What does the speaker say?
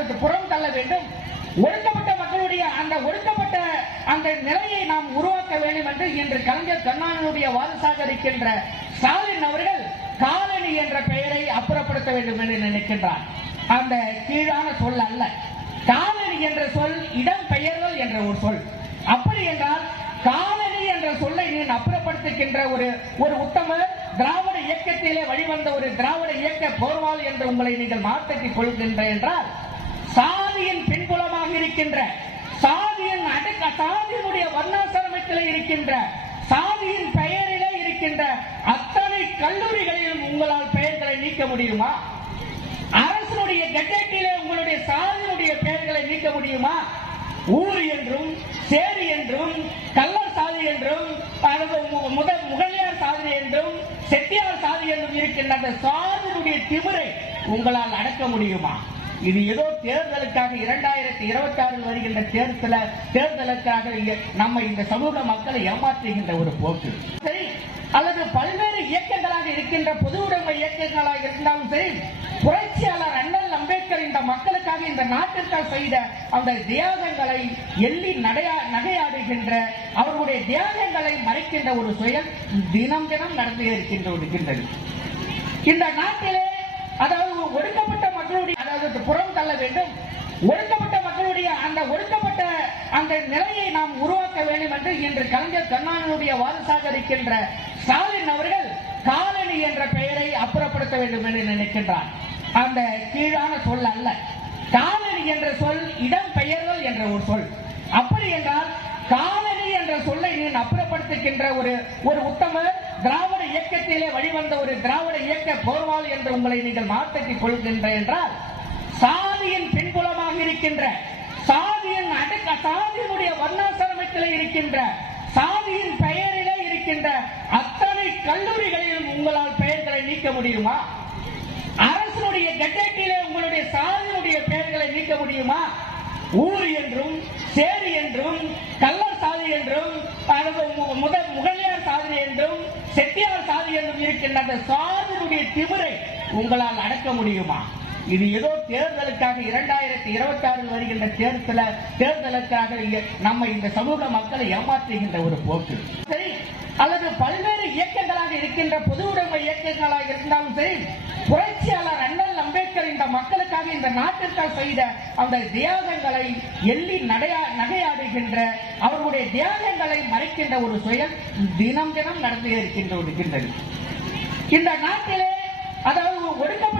அதாவது புறம் தள்ள வேண்டும். ஒடுக்கப்பட்ட மக்களுடைய அந்த ஒடுக்கப்பட்ட அந்த நிலையை நாம் உருவாக்க வேண்டும் என்று இன்று கலைஞர் கருணாநிதியுடைய வாரிசாக இருக்கின்ற ஸ்டாலின் அவர்கள் காலனி என்ற பெயரை அப்புறப்படுத்த வேண்டும் என்று நினைக்கின்றார். அந்த கீழான சொல் அல்ல. காலனி என்ற சொல் இடம் பெயர்கள் என்ற ஒரு சொல். அப்படி என்றால் காலனி என்ற சொல்லை நீ அப்புறப்படுத்துகின்ற ஒரு உத்தமர் திராவிட இயக்கத்திலே வழிவந்த ஒரு திராவிட இயக்க போர்வாள் என்று உங்களை நீங்கள் மாற்றிக் கொள்கின்ற என்றால் சாதியின் பின்புலமாக இருக்கின்ற சாதியினுடைய வர்ணாசிரமத்திலே இருக்கின்ற சாதியின் பெயரிலே இருக்கின்ற அத்தனை கல்லூரிகளிலும் உங்களால் பெயர்களை நீக்க முடியுமா? அரசனுடைய கெட்டட்டிலே உங்களுடைய சாதியினுடைய பெயர்களை நீக்க முடியுமா? ஊர் என்றும் சேரி என்றும் கல்லர் சாதி என்றும் முகலியார் சாதி என்றும் செட்டியார் சாதி என்றும் இருக்கின்ற அந்த சாதியினுடைய திமிரை உங்களால் அடக்க முடியுமா? இது ஏதோ தேர்தலுக்காக 2026 வருகின்ற தேர்தலுக்காக நம்ம இந்த சமூக மக்களை ஏமாற்றுகின்ற ஒரு போக்கு சரி, அல்லது பல்வேறு இயக்கங்களாக இருக்கின்ற பொது உடைமை இயக்கங்களாக இருந்தாலும் சரி, புரட்சியாளர் அண்ணல் அம்பேத்கர் இந்த மக்களுக்காக இந்த நாட்டிற்காக செய்த அந்த தியாகங்களை எள்ளி நகையாடுகின்ற அவர்களுடைய தியாகங்களை மறைக்கின்ற ஒரு செயல் தினம் தினம் நடந்து இருக்கின்றது. இந்த நாட்டிலே அதாவது ஒடுக்கப்பட்ட மக்களுடைய அதாவது புறம் தள்ள வேண்டும். ஒடுக்கப்பட்ட மக்களுடைய அந்த ஒடுக்கப்பட்ட அந்த நிலையை நாம் உருவாக்க வேண்டும் என்று இன்று கலைஞர் கருணாநிதியுடைய வாரிசாக இருக்கின்ற ஸ்டாலின் அவர்கள் காலனி என்ற பெயரை அப்புறப்படுத்த வேண்டும் என்று நினைக்கின்றார். அந்த கீழான சொல் அல்ல. காலனி என்ற சொல் இடம் பெயர்கள் என்ற ஒரு சொல். அப்படி என்றால் காலனி என்ற சொல்லை நீ அப்புறப்படுத்துகின்ற ஒரு உத்தமர் திராவிட இயக்கத்திலே வழிவந்த ஒரு திராவிட இயக்க போர்வாள் என்று உங்களை நீங்கள் மாற்றிக் கொள்கின்ற என்றால் சாதியின் பின்புலமாக இருக்கின்ற சாதியினுடைய வர்ணாசிரமத்திலே இருக்கின்ற சாதியின் பெயரிலே இருக்கின்ற அத்தனை கல்லூரிகளிலும் உங்களால் பெயர்களை நீக்க முடியுமா? அரசனுடைய கெட்டட்டிலே உங்களுடைய சாதியினுடைய பெயர்களை நீக்க முடியுமா? ஊர் என்றும் சேரி என்றும் கல்லர் சாதி என்றும் முகலியார் சாதி என்றும் செட்டியார் சாதி என்றும் இருக்கின்ற அந்த சாதியினுடைய திமிரை உங்களால் அடக்க முடியுமா? இது ஏதோ தேர்தலுக்காக 2026 வருகின்ற தேர்தலுக்காக நம்ம இந்த சமூக மக்களை ஏமாற்றுகின்ற ஒரு போக்கு சரி, அல்லது பல்வேறு இயக்கங்களாக இருக்கின்ற பொது உடைமை இயக்கங்களாக இருந்தாலும் சரி, புரட்சியாளர் அண்ணல் அம்பேத்கர் இந்த மக்களுக்காக இந்த நாட்டிற்காக செய்த அந்த தியாகங்களை எள்ளி நகையாடுகின்ற அவர்களுடைய தியாகங்களை மறைக்கின்ற ஒரு செயல் தினம் தினம் நடந்து இருக்கின்றது. இந்த நாட்டிலே அதாவது ஒடுக்கப்பட்ட